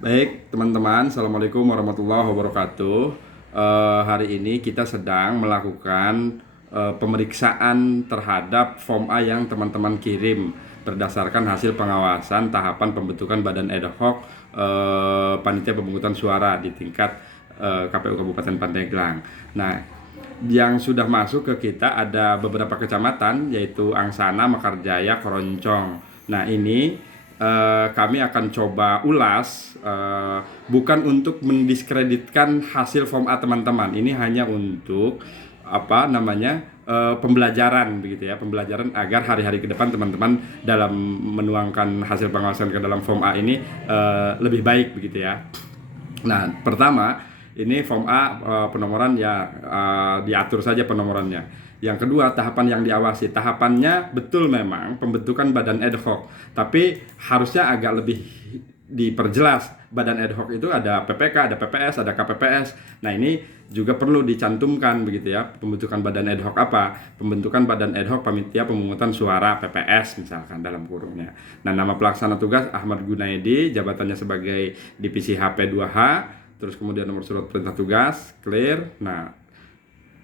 Baik, teman-teman, Assalamualaikum warahmatullahi wabarakatuh. Hari ini kita sedang melakukan pemeriksaan terhadap form A yang teman-teman kirim berdasarkan hasil pengawasan tahapan pembentukan badan ad hoc panitia pemungutan suara di tingkat KPU Kabupaten Pandeglang. Nah, yang sudah masuk ke kita ada beberapa kecamatan yaitu Angsana, Mekarjaya, Keroncong. Nah, ini kami akan coba ulas, bukan untuk mendiskreditkan hasil form A teman-teman. Ini hanya untuk pembelajaran begitu ya, pembelajaran agar hari-hari ke depan teman-teman dalam menuangkan hasil pengawasan ke dalam form A ini lebih baik begitu ya. Nah, pertama ini form A, penomoran ya, diatur saja penomorannya. Yang kedua, tahapan yang diawasi. Tahapannya betul memang pembentukan badan ad hoc, tapi harusnya agak lebih diperjelas. Badan ad hoc itu ada PPK, ada PPS, ada KPPS. Nah, ini juga perlu dicantumkan begitu ya. Pembentukan badan ad hoc apa? Pembentukan badan ad hoc panitia pemungutan suara PPS misalkan dalam kurungnya. Nah, nama pelaksana tugas Ahmad Gunaidi, jabatannya sebagai divisi HP2H, terus kemudian nomor surat perintah tugas, clear. Nah,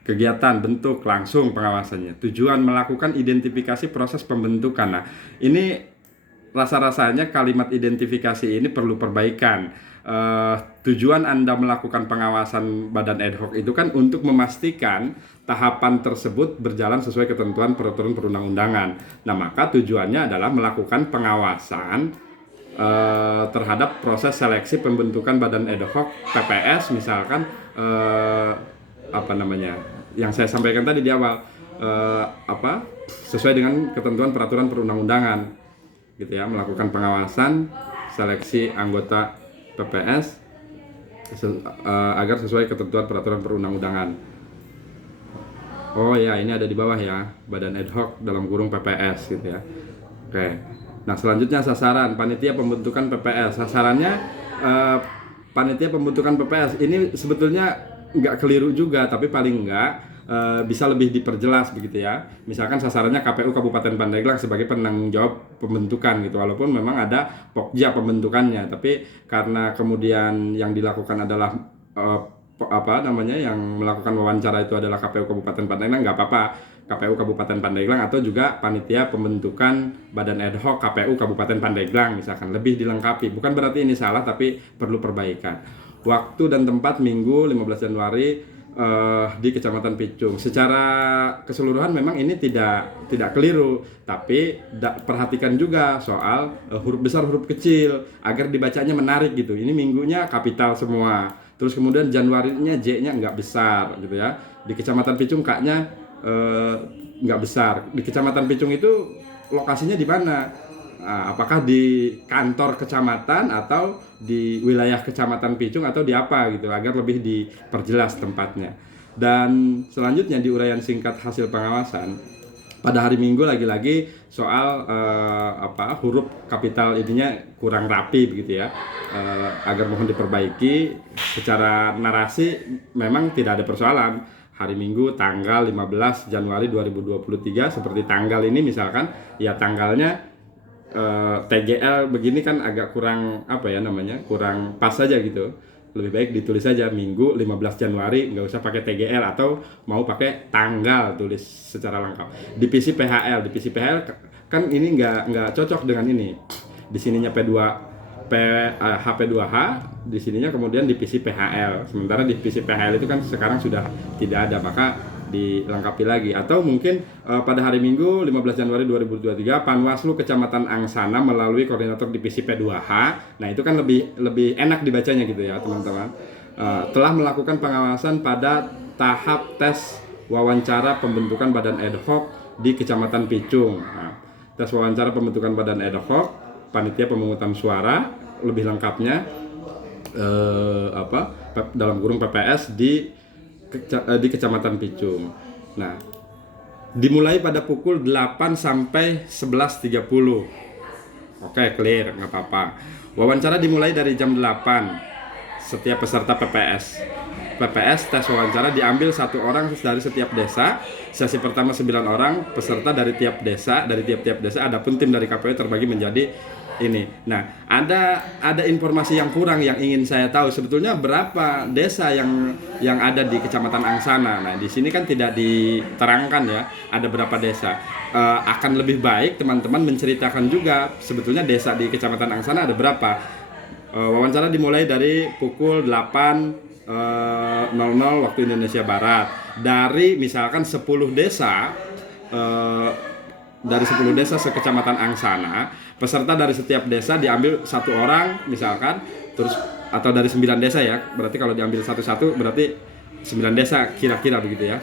kegiatan bentuk langsung pengawasannya. Tujuan melakukan identifikasi proses pembentukan. Nah, ini rasa-rasanya kalimat identifikasi ini perlu perbaikan. Tujuan Anda melakukan pengawasan badan ad hoc itu kan untuk memastikan tahapan tersebut berjalan sesuai ketentuan peraturan perundang-undangan. Nah, maka tujuannya adalah melakukan pengawasan terhadap proses seleksi pembentukan badan ad hoc PPS misalkan, yang saya sampaikan tadi di awal, sesuai dengan ketentuan peraturan perundang-undangan gitu ya, melakukan pengawasan seleksi anggota PPS agar sesuai ketentuan peraturan perundang-undangan. Oh ya, ini ada di bawah ya, badan ad hoc dalam kurung PPS gitu ya. Oke. Nah, selanjutnya sasaran panitia pembentukan PPS. Sasarannya panitia pembentukan PPS ini sebetulnya nggak keliru juga, tapi paling nggak bisa lebih diperjelas begitu ya. Misalkan sasarannya KPU Kabupaten Pandeglang sebagai penanggung jawab pembentukan gitu, walaupun memang ada Pokja pembentukannya, tapi karena kemudian yang dilakukan adalah yang melakukan wawancara itu adalah KPU Kabupaten Pandeglang, nggak apa-apa. KPU Kabupaten Pandeglang atau juga panitia pembentukan badan ad hoc KPU Kabupaten Pandeglang misalkan, lebih dilengkapi. Bukan berarti ini salah, tapi perlu perbaikan. Waktu dan tempat Minggu 15 Januari di Kecamatan Picung. Secara keseluruhan memang ini tidak keliru, tapi perhatikan juga soal huruf besar huruf kecil agar dibacanya menarik gitu. Ini minggunya kapital semua. Terus kemudian Januarinya J-nya nggak besar gitu ya. Di Kecamatan Picung K-nya nggak besar. Di Kecamatan Picung itu lokasinya di mana? Nah, apakah di kantor kecamatan atau di wilayah Kecamatan Picung atau di apa gitu, agar lebih diperjelas tempatnya. Dan selanjutnya di uraian singkat hasil pengawasan pada hari Minggu lagi-lagi soal huruf kapital ininya kurang rapi begitu ya, agar mohon diperbaiki. Secara narasi memang tidak ada persoalan. Hari Minggu tanggal 15 Januari 2023 seperti tanggal ini misalkan ya, tanggalnya TGL begini kan agak kurang kurang pas saja gitu. Lebih baik ditulis saja Minggu 15 Januari, nggak usah pakai TGL, atau mau pakai tanggal tulis secara lengkap. Divisi PHL kan ini nggak cocok dengan ini. Di sininya HP2H, di sininya kemudian divisi PHL. Sementara divisi PHL itu kan sekarang sudah tidak ada, maka dilengkapi lagi. Atau mungkin pada hari Minggu 15 Januari 2023 Panwaslu Kecamatan Angsana melalui koordinator divisi P2H. Nah, itu kan lebih enak dibacanya gitu ya teman-teman. Telah melakukan pengawasan pada tahap tes wawancara pembentukan badan ad hoc di Kecamatan Picung. Nah, tes wawancara pembentukan badan ad hoc panitia pemungutan suara lebih lengkapnya dalam kurung PPS di Kecamatan Picung. Nah, dimulai pada pukul 8 sampai 11.30. Oke, clear, nggak apa-apa. Wawancara dimulai dari jam 8. Setiap peserta PPS tes wawancara diambil 1 orang dari setiap desa. Sesi pertama 9 orang peserta dari tiap desa, dari tiap-tiap desa. Adapun tim dari KPU terbagi menjadi ini. Nah, ada informasi yang kurang yang ingin saya tahu. Sebetulnya berapa desa yang ada di Kecamatan Angsana? Nah, di sini kan tidak diterangkan ya, ada berapa desa. Akan lebih baik teman-teman menceritakan juga sebetulnya desa di Kecamatan Angsana ada berapa. Wawancara dimulai dari pukul 8.00 waktu Indonesia Barat. Dari misalkan 10 desa, dari 10 desa sekecamatan Angsana, peserta dari setiap desa diambil satu orang misalkan, terus atau dari 9 desa ya, berarti kalau diambil satu-satu berarti 9 desa kira-kira begitu ya.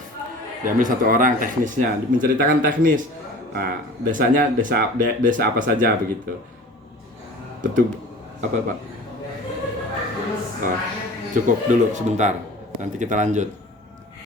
Diambil satu orang teknisnya, menceritakan teknis. Nah, desanya desa apa saja begitu. Betul apa Pak? Oh, cukup dulu sebentar. Nanti kita lanjut.